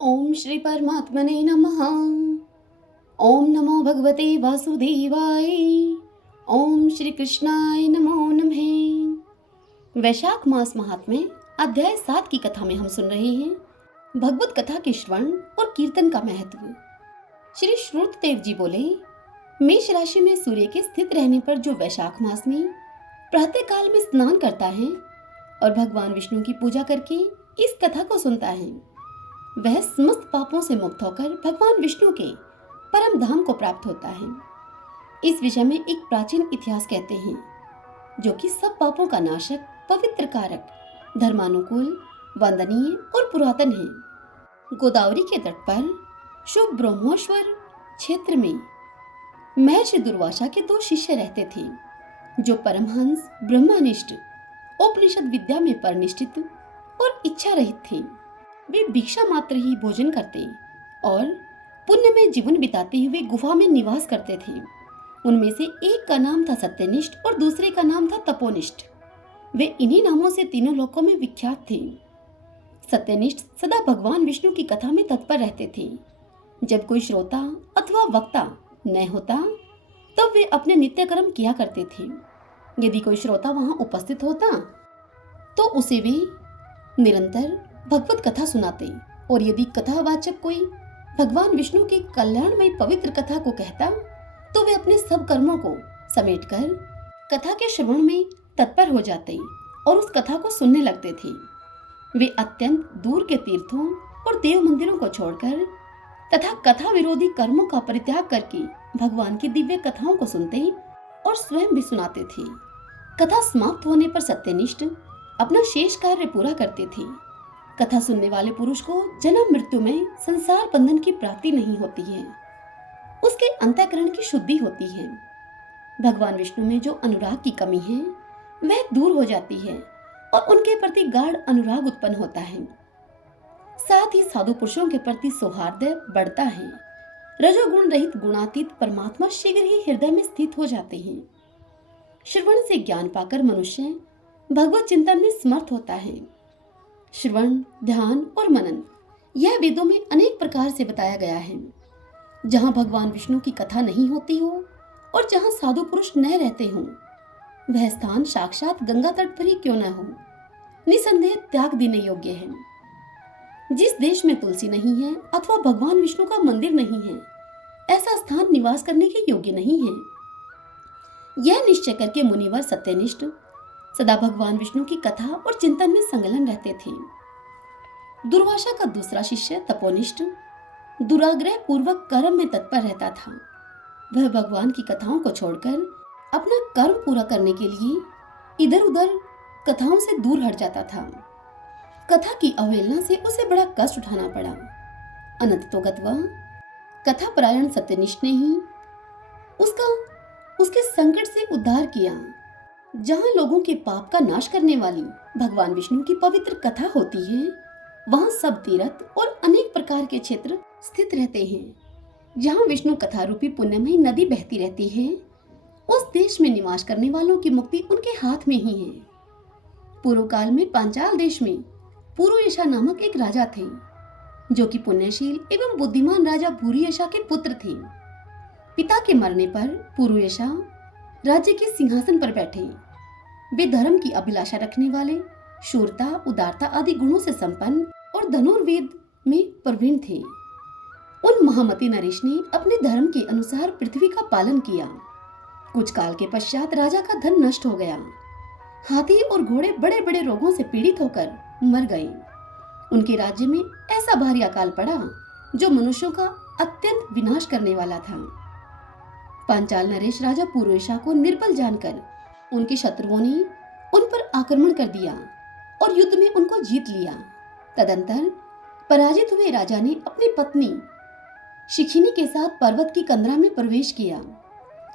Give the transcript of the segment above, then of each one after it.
ओम श्री परमात्मने नमः। ओम नमो भगवते वासुदेवाय। ओम श्री कृष्णाय नमो नमः। वैशाख मास महात्म्य अध्याय 7 की कथा में हम सुन रहे हैं भगवत कथा के श्रवण और कीर्तन का महत्व। श्री श्रुतदेव जी बोले, मेष राशि में सूर्य के स्थित रहने पर जो वैशाख मास में प्रातः काल में स्नान करता है और भगवान विष्णु की पूजा करके इस कथा को सुनता है, वह समस्त पापों से मुक्त होकर भगवान विष्णु के परम धाम को प्राप्त होता है। इस विषय में एक प्राचीन इतिहास कहते हैं, जो कि सब पापों का नाशक, पवित्र कारक, धर्मानुकूल, वंदनीय और पुरातन है। गोदावरी के तट पर शुभ ब्रह्मोश्वर क्षेत्र में महर्षि दुर्वासा के 2 शिष्य रहते थे, जो परमहंस ब्रह्मनिष्ठ, उपनिषद विद्या में परिनिष्ठित और इच्छा रहित थे। वे भिक्षा मात्र ही भोजन करते और पुण्य में जीवन बिताते हुए गुफा में निवास करते थे। उनमें से एक का नाम था सत्यनिष्ठ और दूसरे का नाम था तपोनिष्ठ। वे इन्हीं नामों से तीनों लोकों में विख्यात थे। सत्यनिष्ठ सदा भगवान विष्णु की कथा में तत्पर रहते थे। जब कोई श्रोता अथवा वक्ता न होता तब वे अपने नित्य कर्म किया करते थे। यदि कोई श्रोता वहां उपस्थित होता तो उसे वे निरंतर भगवत कथा सुनाते, और यदि कथावाचक कोई भगवान विष्णु की कल्याणमय पवित्र कथा को कहता तो वे अपने सब कर्मों को समेटकर कथा के श्रवण में तत्पर हो जाते और उस कथा को सुनने लगते थे। वे अत्यंत दूर के तीर्थों और देव मंदिरों को छोड़कर तथा कथा विरोधी कर्मों का परित्याग करके भगवान की दिव्य कथाओं को सुनते और स्वयं भी सुनाते थे। कथा समाप्त होने पर सत्यनिष्ठ अपना शेष कार्य पूरा करते थे। कथा सुनने वाले पुरुष को जन्म मृत्यु में संसार बंधन की प्राप्ति नहीं होती है, उसके अंतःकरण की शुद्धि होती है। भगवान विष्णु में जो अनुराग की कमी है वह दूर हो जाती है और उनके प्रति गाढ़ अनुराग उत्पन्न होता है। साथ ही साधु पुरुषों के प्रति सौहार्द बढ़ता है। रजोगुण रहित गुणातीत परमात्मा शीघ्र ही हृदय में स्थित हो जाते हैं। श्रवण से ज्ञान पाकर मनुष्य भगवत चिंतन में समर्थ होता है। श्रवण, ध्यान और मनन यह वेदों में अनेक प्रकार से बताया गया है। जहां भगवान विष्णु की कथा नहीं होती हो और जहां साधु पुरुष न रहते हों, वह स्थान साक्षात गंगा तट पर ही क्यों न हो, निसंदेह त्याग देने योग्य है। जिस देश में तुलसी नहीं है अथवा भगवान विष्णु का मंदिर नहीं है, ऐसा स्थान निवास करने के योग्य नहीं है। यह निश्चय करके मुनिवर सत्यनिष्ठ सदा भगवान विष्णु की कथा और चिंतन में संलग्न रहते थे। दुर्वासा का दूसरा शिष्य तपोनिष्ठ दुराग्रह पूर्वक कर्म में तत्पर रहता था। वह भगवान की कथाओं को छोड़कर अपना कर्म पूरा करने के लिए इधर उधर कथाओं से दूर हट जाता था। कथा की अवहेलना से उसे बड़ा कष्ट उठाना पड़ा। अनंततोगत्वा कथा परायण सत्यनिष्ठ ने ही उसके संकट से उद्धार किया। जहां लोगों के पाप का नाश करने वाली भगवान विष्णु की पवित्र कथा होती है, वहां सब तीर्थ और अनेक प्रकार के क्षेत्र स्थित रहते हैं। जहां विष्णु कथा रूपी पुण्यमयी नदी बहती रहती है, उस देश में निवास करने वालों की मुक्ति उनके हाथ में ही है। पूर्व काल में पांचाल देश में पुरुयशा नामक एक राजा थे, जो कि पुण्यशील एवं बुद्धिमान राजा भूरियशा के पुत्र थे। पिता के मरने पर पुरुयशा राज्य के सिंहासन पर बैठे। वे धर्म की अभिलाषा रखने वाले, शूरता, उदारता आदि गुणों से संपन्न और धनुर्वेद में प्रवीण थे। उन महामती नरेश ने अपने धर्म के अनुसार पृथ्वी का पालन किया। कुछ काल के पश्चात राजा का धन नष्ट हो गया। हाथी और घोड़े बड़े बड़े रोगों से पीड़ित होकर मर गए। उनके राज्य में ऐसा भारी अकाल पड़ा जो मनुष्यों का अत्यंत विनाश करने वाला था। पांचाल नरेश राजा पुरुषा को निर्बल जानकर उनके शत्रुओं ने उन पर आक्रमण कर दिया और युद्ध में उनको जीत लिया। तदंतर पराजित हुए राजा ने अपनी पत्नी शिखिनी के साथ पर्वत की कंदरा में प्रवेश किया।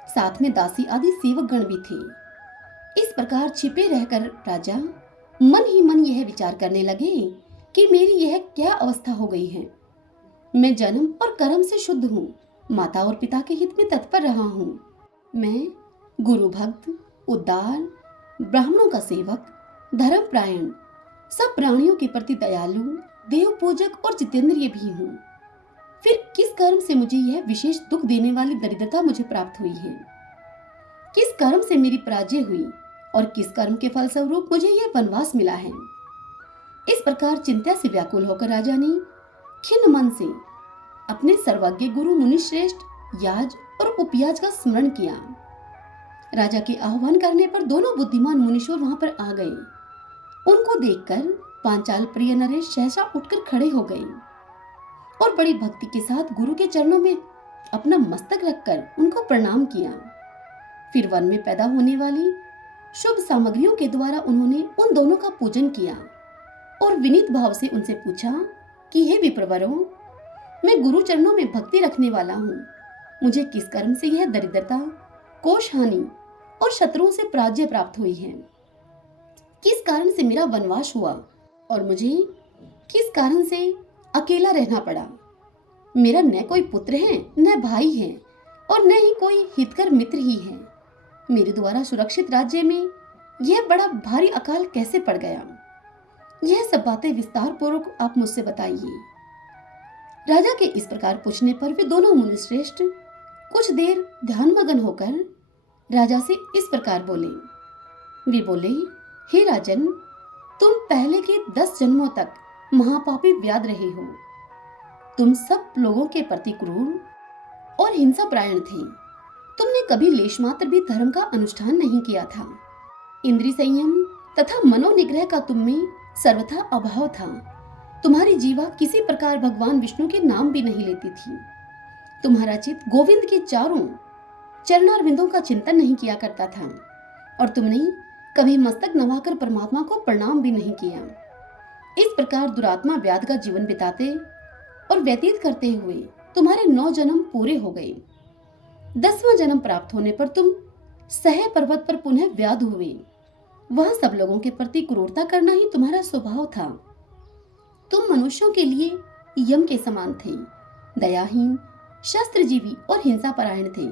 साथ में दासी आदि सेवक गण भी थे। इस प्रकार छिपे रहकर राजा मन ही मन यह विचार करने लगे कि मेरी यह क्या अवस्था हो गई है। मैं जन्म और कर्म से शुद्ध हूँ, माता और पिता के हित में तत्पर रहा हूँ। मैं गुरु भक्त, उदार, ब्राह्मणों का सेवक, धर्मप्रायण, सब प्राणियों के प्रति दयालु, देव पूजक और जितेंद्रिय भी हूँ। फिर किस कर्म से मुझे यह विशेष दुख देने वाली दरिद्रता मुझे प्राप्त हुई है? किस कर्म से मेरी पराजय हुई और किस कर्म के फलस्वरूप मुझे यह वनवास मिला है? इस प्रकार चिंता से व्याकुल होकर राजा ने खिन्न मन से अपने सर्वज्ञ गुरु मुनिश्रेष्ठ याज और उपयाज का स्मरण किया। राजा के आह्वान करने पर दोनों बुद्धिमान मुनीश्वर वहां पर आ गए। उनको देखकर पांचाल प्रिय नरेश सहसा उठकर खड़े हो गए और बड़ी भक्ति के साथ गुरु के चरणों में अपना मस्तक रखकर उनको प्रणाम किया। फिर वन में पैदा होने वाली शुभ सामग्रियों के द्वारा उन्होंने उन दोनों का पूजन किया और विनीत भाव से उनसे पूछा कि हे विप्रवरों, मैं गुरु चरणों में भक्ति रखने वाला हूँ। मुझे किस कर्म से यह दरिद्रता, कोष हानि और शत्रुओं से पराजय प्राप्त हुई है? किस कारण से मेरा वनवास हुआ और मुझे किस कारण से अकेला रहना पड़ा? मेरा न कोई पुत्र है, न भाई है और न ही कोई हितकर मित्र ही है। मेरे द्वारा सुरक्षित राज्य में यह बड़ा भारी अकाल कैसे पड़ गया? यह सब बातें विस्तार पूर्वक आप मुझसे बताइए। राजा के इस प्रकार पूछने पर वे दोनों मुनिश्रेष्ठ कुछ देर ध्यानमग्न होकर राजा से इस प्रकार बोले। वे बोले, हे राजन, तुम पहले के 10 जन्मों तक महापापी व्याध रहे हो। तुम सब लोगों के प्रति क्रूर और हिंसा परायण थे। तुमने कभी लेश मात्र भी धर्म का अनुष्ठान नहीं किया था। इंद्रिय संयम तथा मनोनिग्रह का तुम में सर्वथा अभाव था। तुम्हारी जीवा किसी प्रकार भगवान विष्णु के नाम भी नहीं लेती थी। तुम्हारा चित्त गोविंद के चारों चरणारविंदों का चिंतन नहीं किया करता था और तुमने कभी मस्तक नवाकर परमात्मा को प्रणाम भी नहीं किया। इस प्रकार दुरात्मा व्याध का जीवन बिताते और व्यतीत करते हुए तुम्हारे 9 जन्म पूरे हो गए। 10वां जन्म प्राप्त होने पर तुम सह पर्वत पर पुनः व्याध हुए। वह सब लोगों के प्रति क्रूरता करना ही तुम्हारा स्वभाव था। तुम मनुष्यों के लिए यम के समान थे, दयाहीन, शस्त्रजीवी और हिंसा परायण थे।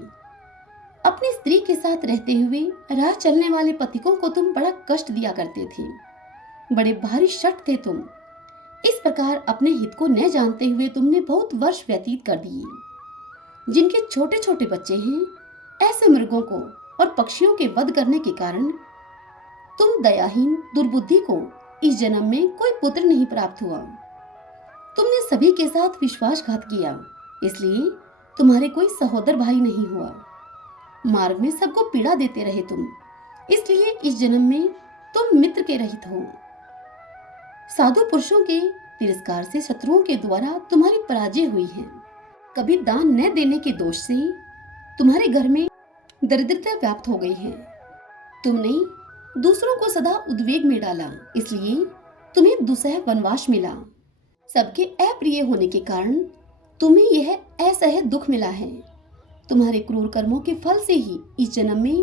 अपनी स्त्री के साथ रहते हुए राह चलने वाले पथिकों को तुम बड़ा कष्ट दिया करते थे। बड़े भारी शठ थे तुम। इस प्रकार अपने हित को न जानते हुए तुमने बहुत वर्ष व्यतीत कर दिए। जिनके छोटे छोटे बच्चे हैं, ऐसे मृगों को और पक्षियों के वध करने के कारण तुम दयाहीन दुर्बुद्धि को इस जन्म में कोई पुत्र नहीं प्राप्त हुआ। तुमने सभी के साथ विश्वासघात किया, इसलिए तुम्हारे कोई सहोदर भाई नहीं हुआ। मार्ग में सबको पीड़ा देते रहे तुम, इसलिए इस जन्म में तुम मित्र के रहित हो। साधु पुरुषों के तिरस्कार से शत्रुओं के द्वारा तुम्हारी पराजय हुई है। कभी दान न देने के दोष से तुम्हारे घर में दरिद्रता व्याप्त हो गई है। तुमने दूसरों को सदा उद्वेग में डाला, इसलिए तुम्हें दुसह वनवास मिला। सबके अप्रिय होने के कारण तुम्हें यह असह दुख मिला है। तुम्हारे क्रूर कर्मों के फल से ही इस जन्म में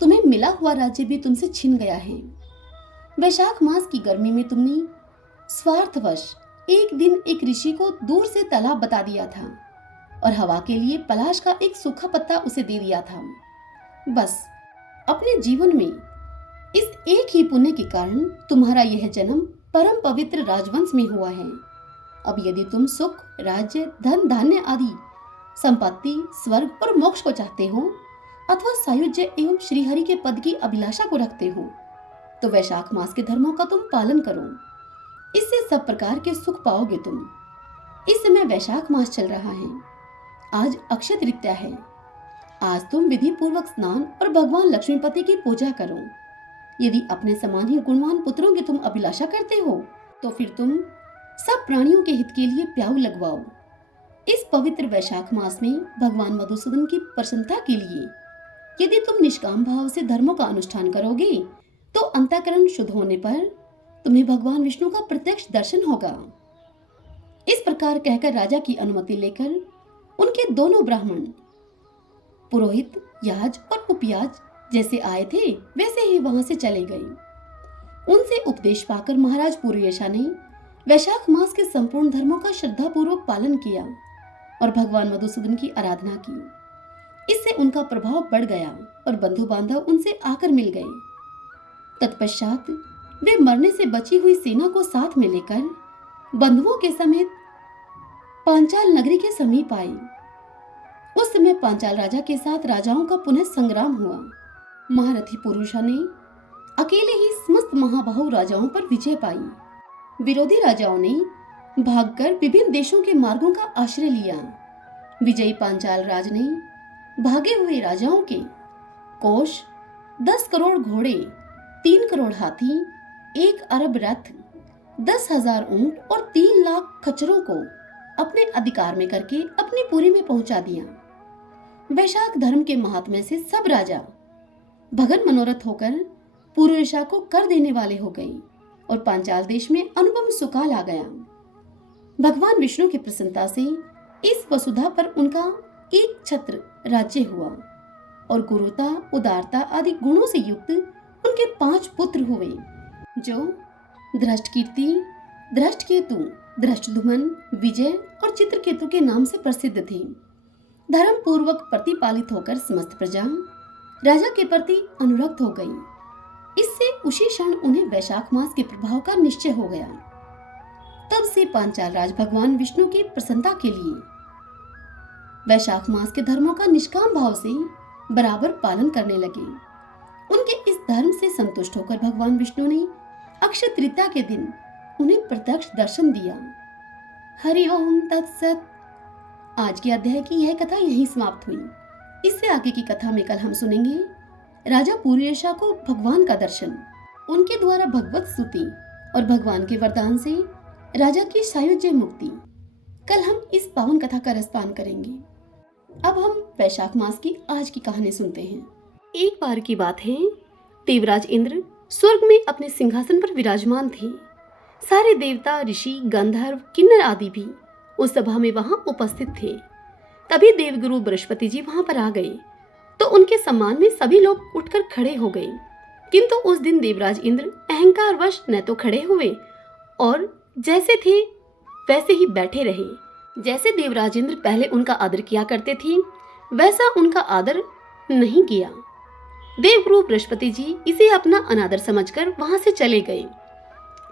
तुम्हें मिला हुआ राज्य भी तुमसे छिन गया है। वैशाख मास की गर्मी में तुमने स्वार्थवश एक दिन एक ऋषि को दूर से तालाब बता दिया था और हवा के लिए पलाश का एक सूखा पत्ता उसे दे दिया था। बस अपने जीवन में इस एक ही पुण्य के कारण तुम्हारा यह जन्म परम पवित्र राजवंश में हुआ है। अब यदि तुम सुख, राज्य, धन, धान्य आदि संपत्ति, स्वर्ग और मोक्ष को चाहते हो अथवा सायुज्य एवं श्रीहरि के पद की अभिलाषा को रखते हो, तो वैशाख मास के धर्मों का तुम पालन करो। इससे सब प्रकार के सुख पाओगे तुम। इस समय वैशाख मास चल रहा है। आज अक्षय तृतीया है। आज तुम विधि पूर्वक स्नान और भगवान लक्ष्मीपति की पूजा करो। यदि अपने समान ही गुणवान पुत्रों की तुम अभिलाषा करते हो, तो फिर तुम सब प्राणियों के हित के लिए प्याऊ लगवाओ। इस पवित्र वैशाख मास में भगवान मधुसूदन की प्रसन्नता के लिए यदि तुम निष्काम भाव से धर्मों का अनुष्ठान करोगे, तो अंतःकरण शुद्ध होने पर तुम्हें भगवान विष्णु का प्रत्यक्ष दर्शन होगा। इस प्रकार कहकर राजा की अनुमति लेकर उनके दोनों ब्राह्मण, पुरोहित, याज और उपयाज जैसे आए थे वैसे ही वहां से चले गए। उनसे उपदेश पाकर महाराज पुरुयशा ने वैशाख मास के संपूर्ण धर्मों का श्रद्धा पूर्वक पालन किया और भगवान मधुसूदन की आराधना की। इससे उनका प्रभाव बढ़ गया और बंधु बांधव उनसे आकर मिल गए। तत्पश्चात वे मरने से बची हुई सेना को साथ में लेकर बंधुओं के समेत पांचाल नगरी के समीप आई। उस समय पांचाल राजा के साथ राजाओं का पुनः संग्राम हुआ। महारथी पुरुषा ने अकेले ही समस्त महाबाहु राजाओं पर विजय पाई। विरोधी राजाओं ने भागकर विभिन्न देशों के मार्गों का आश्रय लिया। विजयी पांचाल राज ने भागे हुए राजाओं के कोष, 10 करोड़ घोड़े, 3 करोड़ हाथी, 1 अरब रथ, 10,000 ऊंट और 3 लाख खच्चरों को अपने अधिकार में करके अपनी पुरी में पहुंचा दिया। वैशाख धर्म के महात्म्य से सब राजा भगन मनोरथ होकर पूर्वेशा को कर देने वाले हो गए और पांचाल देश में अनुपम सुकाल आ गया। भगवान विष्णु की प्रसन्नता से इस वसुधा पर उनका एक छत्र राज्य हुआ और गुरुता, उदारता आदि गुणों से युक्त उनके 5 पुत्र हुए, जो धृष्टकीर्ति, धृष्टकेतु, धृष्टद्युम्न, विजय और चित्रकेतु के नाम से प्रसिद्ध थे। धर्म पूर्वक प्रतिपालित होकर समस्त प्रजा राजा के प्रति अनुरक्त हो गई। इससे उसी क्षण उन्हें वैशाख मास के प्रभाव का निश्चय हो गया। तब से पांचाल राज भगवान विष्णु की प्रसन्नता के लिए वैशाख मास के धर्मों का निष्काम भाव से बराबर पालन करने लगे। उनके इस धर्म से संतुष्ट होकर भगवान विष्णु ने अक्षय तृतीया के दिन उन्हें प्रत्यक्ष दर्शन दिया। हरि ओम तत्सत। आज के अध्याय की यह कथा यहीं समाप्त हुई। इससे आगे की कथा में कल हम सुनेंगे राजा पूर्वेशा को भगवान का दर्शन, उनके द्वारा भगवत स्तुति और भगवान के वरदान से राजा की सायुज्य मुक्ति। कल हम इस पावन कथा का रसपान करेंगे। अब हम वैशाख मास की आज की कहानी सुनते हैं। एक बार की बात है, देवराज इंद्र स्वर्ग में अपने सिंहासन पर विराजमान थे। सारे देवता, ऋषि, गंधर्व, किन्नर आदि भी उस सभा में वहां उपस्थित थे। तभी देवगुरु बृहस्पति जी वहां पर आ गए तो उनके सम्मान में सभी लोग उठकर खड़े हो गए। किंतु उस दिन देवराज इंद्र अहंकारवश न तो खड़े हुए और जैसे थे वैसे ही बैठे रहे। जैसे देवराज इंद्र पहले उनका आदर किया करते थे, वैसा उनका आदर नहीं किया। देवगुरु बृहस्पति जी इसे अपना अनादर समझकर वहां से चले गए।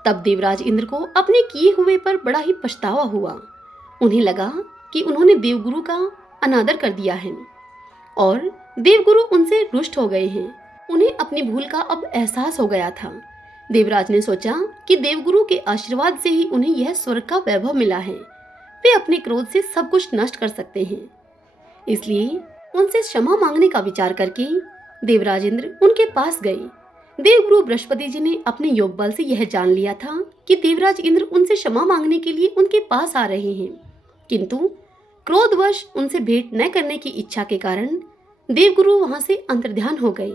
तब देवराज इंद्र को अपने किए हुए पर बड़ा ही पछतावा हुआ। उन्हें लगा कि उन्होंने देवगुरु का अनादर कर दिया है और देवगुरु उनसे रुष्ट हो गए हैं। उन्हें अपनी भूल का अब एहसास हो गया था। देवराज ने सोचा कि देवगुरु के आशीर्वाद से ही उन्हें यह स्वर्ग का वैभव मिला है, वे अपने क्रोध से सब कुछ नष्ट कर सकते हैं। इसलिए उनसे क्षमा मांगने का विचार करके देवराज इंद्र उनके पास गए। देवगुरु बृहस्पति जी ने अपने योग बल से यह जान लिया था कि देवराज इंद्र उनसे क्षमा मांगने के लिए उनके पास आ रहे हैं, किंतु क्रोधवश उनसे भेंट न करने की इच्छा के कारण देवगुरु वहां से अंतर्ध्यान हो गए।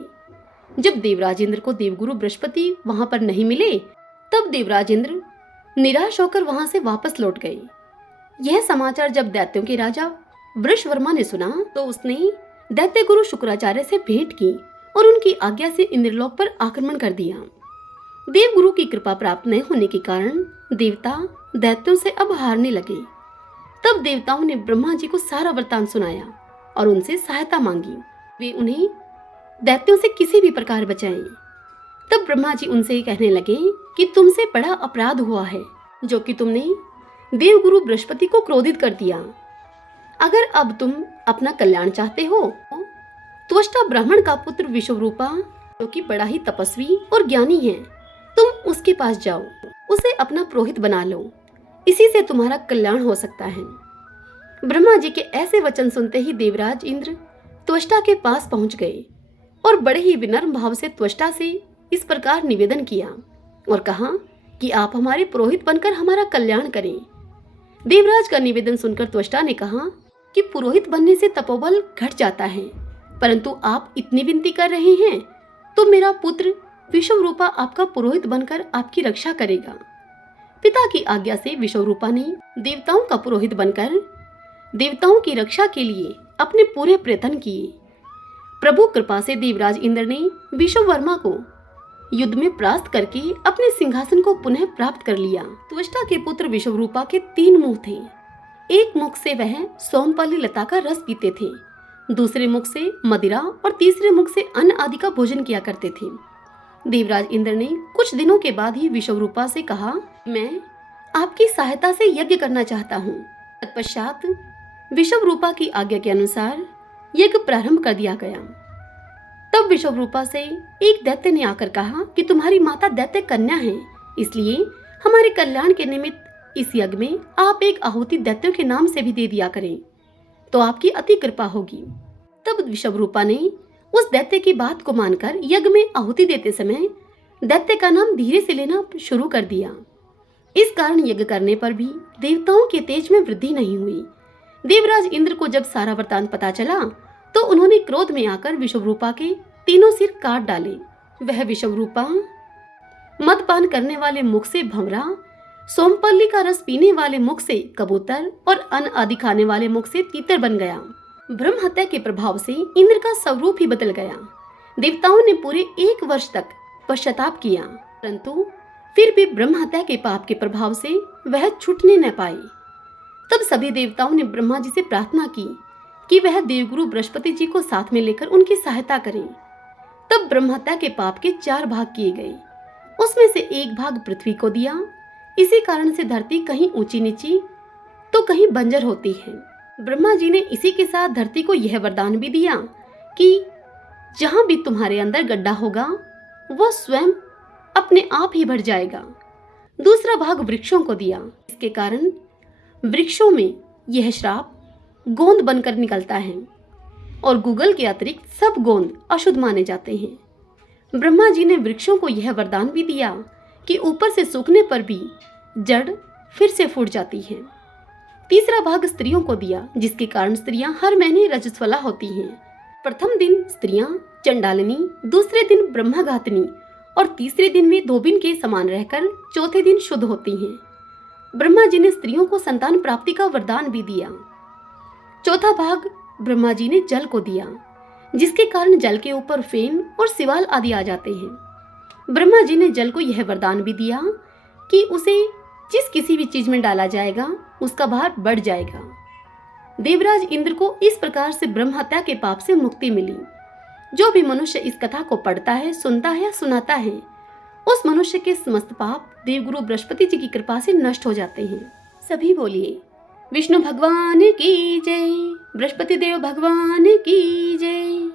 जब देवराज इंद्र को देवगुरु बृहस्पति वहां पर नहीं मिले, तब देवराज इंद्र निराश होकर वहां से वापस लौट गए। यह समाचार जब दैत्यों के राजा वृषवर्मा ने सुना तो उसने दैत्य गुरु शुक्राचार्य से भेंट की और उनकी आज्ञा से इंद्रलोक पर आक्रमण कर दिया। देवगुरु की कृपा प्राप्त न होने के कारण देवता दैत्यों से अब हारने लगे। तब देवताओं ने ब्रह्मा जी को सारा वृत्तांत सुनाया और उनसे सहायता मांगी। वे उन्हें दैत्यों से किसी भी प्रकार बचाएं। तब ब्रह्मा जी उनसे कहने लगे कि तुमसे बड़ा अपराध हुआ है, जो कि तुमने देवगुरु बृहस्पति को क्रोधित कर दिया। अगर अब तुम अपना कल्याण चाहते हो, त्वष्टा ब्राह्मण का पुत्र विश्वरूपा, जो कि बड़ा ही तपस्वी और ज्ञानी है, तुम उसके पास जाओ, उसे अपना पुरोहित बना लो, इसी से तुम्हारा कल्याण हो सकता है। ब्रह्मा जी के ऐसे वचन सुनते ही देवराज इंद्र त्वष्टा के पास पहुंच गए और बड़े ही विनम्र भाव से त्वष्टा से इस प्रकार निवेदन किया और कहा कि आप हमारे पुरोहित बनकर हमारा कल्याण करें। देवराज का निवेदन सुनकर त्वष्टा ने कहा कि पुरोहित बनने से तपोबल घट जाता है, परंतु आप इतनी विनती कर रहे हैं तो मेरा पुत्र विश्वरूपा आपका पुरोहित बनकर आपकी रक्षा करेगा। पिता की आज्ञा से विश्वरूपा ने देवताओं का पुरोहित बनकर देवताओं की रक्षा के लिए अपने पूरे प्रयत्न किए। प्रभु कृपा से देवराज इंद्र ने विश्ववर्मा को युद्ध में परास्त करके अपने सिंहासन को पुनः प्राप्त कर लिया। त्वष्टा के पुत्र विश्वरूपा के 3 मुख थे। एक मुख से वह सोमपल्ली लता का रस पीते थे, दूसरे मुख से मदिरा और तीसरे मुख से अन्न आदि का भोजन किया करते थे। देवराज इंद्र ने कुछ दिनों के बाद ही विश्वरूपा से कहा, मैं आपकी सहायता से यज्ञ करना चाहता हूँ। तत्पश्चात विषवरूपा की आज्ञा के अनुसार यज्ञ प्रारंभ कर दिया गया। तब विषवरूपा से एक दैत्य ने आकर कहा कि तुम्हारी माता दैत्य कन्या है, इसलिए हमारे कल्याण के निमित्त इस यज्ञ में आप एक आहुति दैत्यों के नाम से भी दे दिया करें तो आपकी अति कृपा होगी। तब विषवरूपा ने उस दैत्य की बात को मानकर यज्ञ में आहुति देते समय दैत्य का नाम धीरे से लेना शुरू कर दिया। इस कारण यज्ञ करने पर भी देवताओं के तेज में वृद्धि नहीं हुई। देवराज इंद्र को जब सारा वृतांत पता चला तो उन्होंने क्रोध में आकर विषवरूपा के तीनों सिर काट डाले। वह विषवरूपा मदपान करने वाले मुख से भंवरा, सोमपल्ली का रस पीने वाले मुख से कबूतर और अन्न आदि खाने वाले मुख से तीतर बन गया। ब्रह्म हत्या के प्रभाव से इंद्र का स्वरूप ही बदल गया। देवताओं ने पूरे 1 वर्ष तक पश्चाताप किया, परंतु फिर भी ब्रह्म हत्या के पाप के प्रभाव से वह छूटने न पाए। तब सभी देवताओं ने ब्रह्मा जी से प्रार्थना की कि वह देवगुरु बृहस्पति जी को साथ में लेकर उनकी सहायता करें। तब ब्रह्म हत्या के पाप के 4 भाग किए गए, उसमें से 1 भाग पृथ्वी को दिया। इसी कारण से धरती कहीं ऊंची नीची तो कहीं बंजर होती है। ब्रह्मा जी ने इसी के साथ धरती को यह वरदान भी दिया कि जहां भी तुम्हारे अंदर गड्ढा होगा वो स्वयं अपने आप ही भर जाएगा। दूसरा भाग वृक्षों को दिया, इसके कारण वृक्षों में यह श्राप गोंद बनकर निकलता है और गूगल के अतिरिक्त सब गोंद अशुद्ध माने जाते हैं। ब्रह्मा जी ने वृक्षों को यह वरदान भी दिया कि ऊपर से सूखने पर भी जड़ फिर से फूट जाती है। तीसरा भाग स्त्रियों को दिया, जिसके कारण स्त्रियां हर महीने रजस्वला होती हैं। प्रथम दिन स्त्रियां चंडालिनी, दूसरे दिन ब्रह्मघातिनी और तीसरे दिन में धोबिन के समान रहकर चौथे दिन शुद्ध होती हैं। ब्रह्मा जी ने स्त्रियों को संतान प्राप्ति का वरदान भी दिया। चौथा भाग ब्रह्मा जी ने जल को दिया, जिसके कारण जल के ऊपर फेन और सिवाल आदि आ जाते हैं। ब्रह्मा जी ने जल को यह वरदान भी दिया कि उसे जिस किसी भी चीज में डाला जाएगा उसका भार बढ़ जाएगा। देवराज इंद्र को इस प्रकार से ब्रह्म हत्या के पाप से मुक्ति मिली। जो भी मनुष्य इस कथा को पढ़ता है, सुनता है या सुनाता है, उस मनुष्य के समस्त पाप देवगुरु बृहस्पति जी की कृपा से नष्ट हो जाते हैं। सभी बोलिए विष्णु भगवान की जय, बृहस्पति देव भगवान की जय।